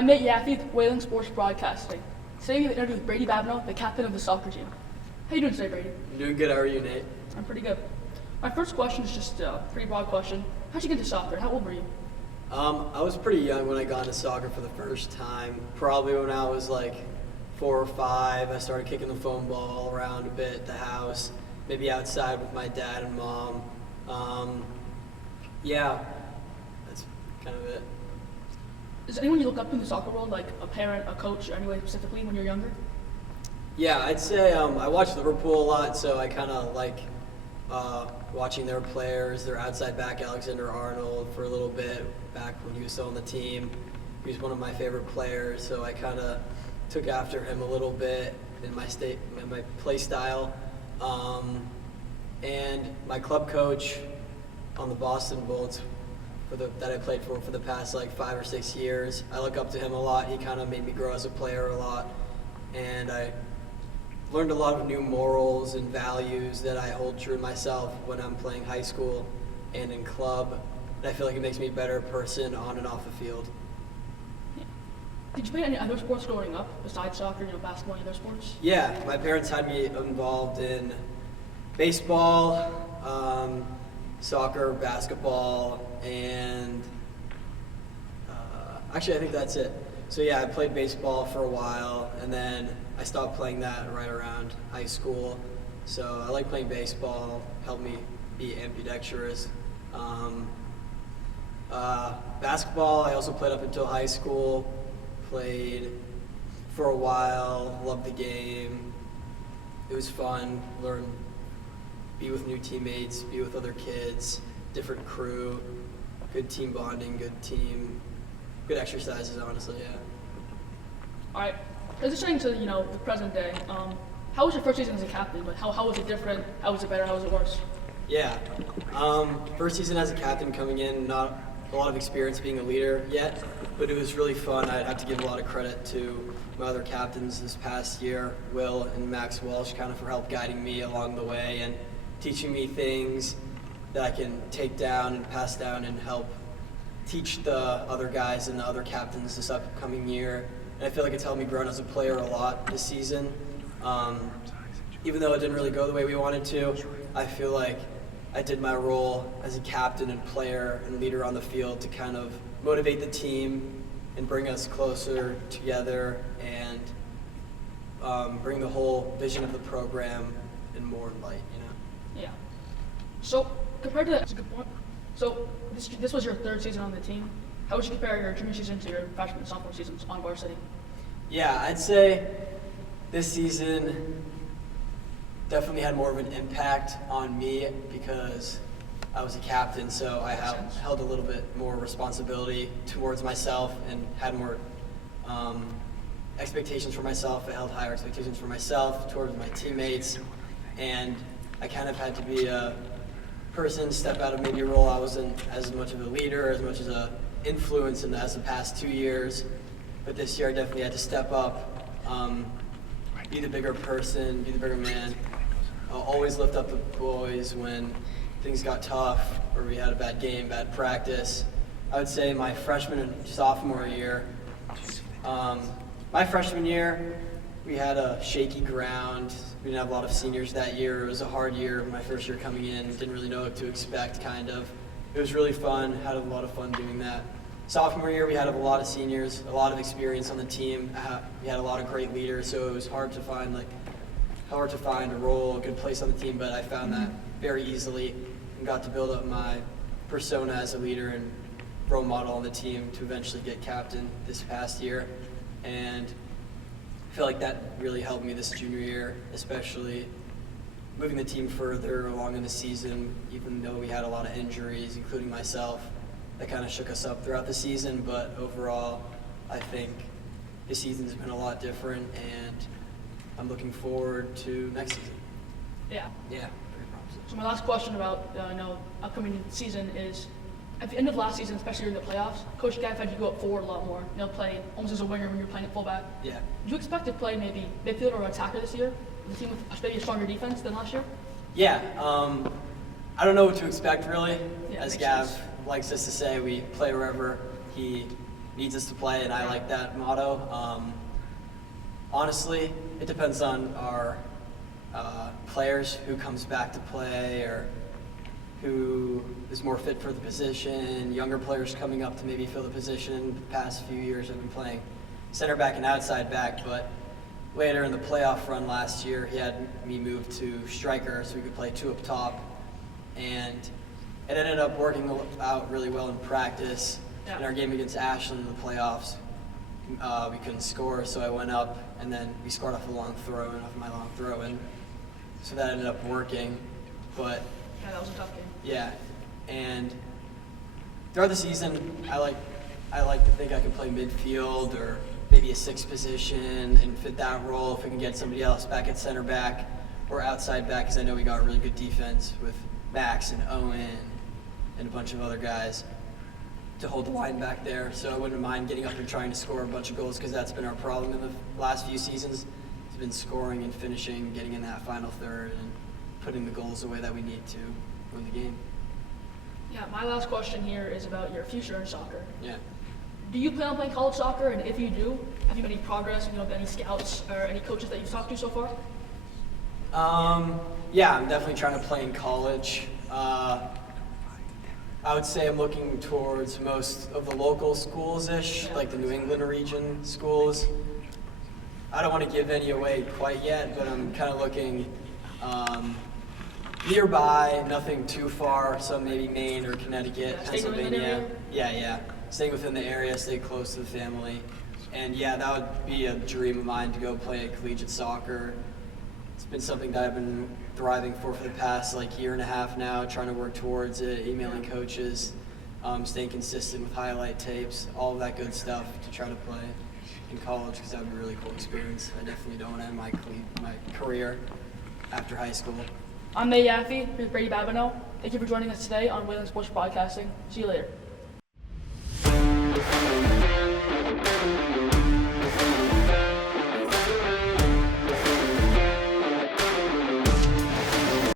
I'm Nate Yaffe with Whaling Sports Broadcasting. Today we have an interview with Brady Babineau, the captain of the soccer team. How you doing today, Brady? I'm doing good. How are you, Nate? I'm pretty good. My first question is just a pretty broad question. How'd you get into soccer? How old were you? I was pretty young when I got into soccer for the first time. Probably when I was like 4 or 5. I started kicking the foam ball around a bit at the house, maybe outside with my dad and mom. Yeah, that's kind of it. Is there anyone you look up to in the soccer world, like a parent, a coach, or anyway specifically when you're younger? Yeah, I'd say I watch Liverpool a lot, so I kind of like watching their players. Their outside back, Alexander Arnold, for a little bit back when he was still on the team. He was one of my favorite players, so I kind of took after him a little bit in my play style. And my club coach on the Boston Bolts that I played for the past like 5 or 6 years, I look up to him a lot. He kind of made me grow as a player a lot, and I learned a lot of new morals and values that I hold true to myself when I'm playing high school and in club. And I feel like it makes me a better person on and off the field. Yeah. Did you play any other sports growing up besides soccer, basketball, any other sports? Yeah, my parents had me involved in baseball, soccer, basketball, and actually I think that's it. So yeah, I played baseball for a while, and then I stopped playing that right around high school. So I like playing baseball, helped me be ambidextrous. Basketball, I also played up until high school, played for a while, loved the game. It was fun, be with new teammates, be with other kids, different crew, good team bonding, good exercises, honestly, yeah. All right. Transitioning to the present day. How was your first season as a captain? But how was it different? How was it better? How was it worse? Yeah. First season as a captain coming in, not a lot of experience being a leader yet, but it was really fun. I'd have to give a lot of credit to my other captains this past year, Will and Max Walsh, kind of for help guiding me along the way and teaching me things that I can take down and pass down and help teach the other guys and the other captains this upcoming year. And I feel like it's helped me grow as a player a lot this season. Even though it didn't really go the way we wanted to, I feel like I did my role as a captain and player and leader on the field to kind of motivate the team and bring us closer together and bring the whole vision of the program in more light, Yeah. So compared to that, that's a good point. So this was your third season on the team. How would you compare your junior season to your freshman and sophomore seasons on varsity? Yeah, I'd say this season definitely had more of an impact on me because I was a captain, so I held a little bit more responsibility towards myself and had more expectations for myself. I held higher expectations for myself, towards my teammates, and I kind of had to be a person, step out of maybe a role I wasn't as much of a leader, as much as a influence as the past 2 years. But this year I definitely had to step up, be the bigger person, be the bigger man. I'll always lift up the boys when things got tough or we had a bad game, bad practice. I would say my freshman and sophomore year, my freshman year, we had a shaky ground. We didn't have a lot of seniors that year. It was a hard year, my first year coming in. Didn't really know what to expect, kind of. It was really fun, had a lot of fun doing that. Sophomore year, we had a lot of seniors, a lot of experience on the team. We had a lot of great leaders, so it was hard to find a role, a good place on the team, but I found that very easily and got to build up my persona as a leader and role model on the team to eventually get captain this past year. And I feel like that really helped me this junior year, especially moving the team further along in the season, even though we had a lot of injuries, including myself. That kind of shook us up throughout the season, but overall, I think this season's been a lot different, and I'm looking forward to next season. Yeah. Yeah, very promising. So my last question about upcoming season is, at the end of last season, especially during the playoffs, Coach Gaff had you go up forward a lot more, playing almost as a winger when you're playing at fullback. Yeah. Do you expect to play maybe midfield or attacker this year? The team with maybe a stronger defense than last year? Yeah. I don't know what to expect really. Yeah, As makes Gav sense. likes us to say, we play wherever he needs us to play, and I like that motto. Honestly, it depends on our players, who comes back to play or who is more fit for the position. Younger players coming up to maybe fill the position. The past few years I've been playing center back and outside back, but later in the playoff run last year, he had me move to striker so we could play 2 up top, and it ended up working out really well in practice. Yeah. In our game against Ashland in the playoffs, we couldn't score, so I went up, and then we scored off a long throw and off my long throw, and so that ended up working. But Yeah, that was a tough game. yeah, and throughout the season, I like to think I can play midfield or maybe a 6th position and fit that role if we can get somebody else back at center back or outside back, because I know we got really good defense with Max and Owen and a bunch of other guys to hold the line back there. So I wouldn't mind getting up and trying to score a bunch of goals, because that's been our problem in the last few seasons. It's been scoring and finishing, getting in that final third and putting the goals away that we need to win the game. Yeah, my last question here is about your future in soccer. Yeah. Do you plan on playing college soccer? And if you do, have you made any progress? Any scouts or any coaches that you've talked to so far? Yeah, I'm definitely trying to play in college. I would say I'm looking towards most of the local schools-ish, like the New England region schools. I don't want to give any away quite yet, but I'm kind of looking nearby, nothing too far, so maybe Maine or Connecticut, Yeah, staying within the Pennsylvania. area? Yeah. Staying within the area, stay close to the family. And yeah, that would be a dream of mine, to go play collegiate soccer. It's been something that I've been thriving for the past year and a half now, trying to work towards it, emailing coaches, staying consistent with highlight tapes, all of that good stuff to try to play in college, because that would be a really cool experience. I definitely don't want to end my career after high school. I'm May Yaffe with Brady Babineau. Thank you for joining us today on Wayland Sports Broadcasting. See you later.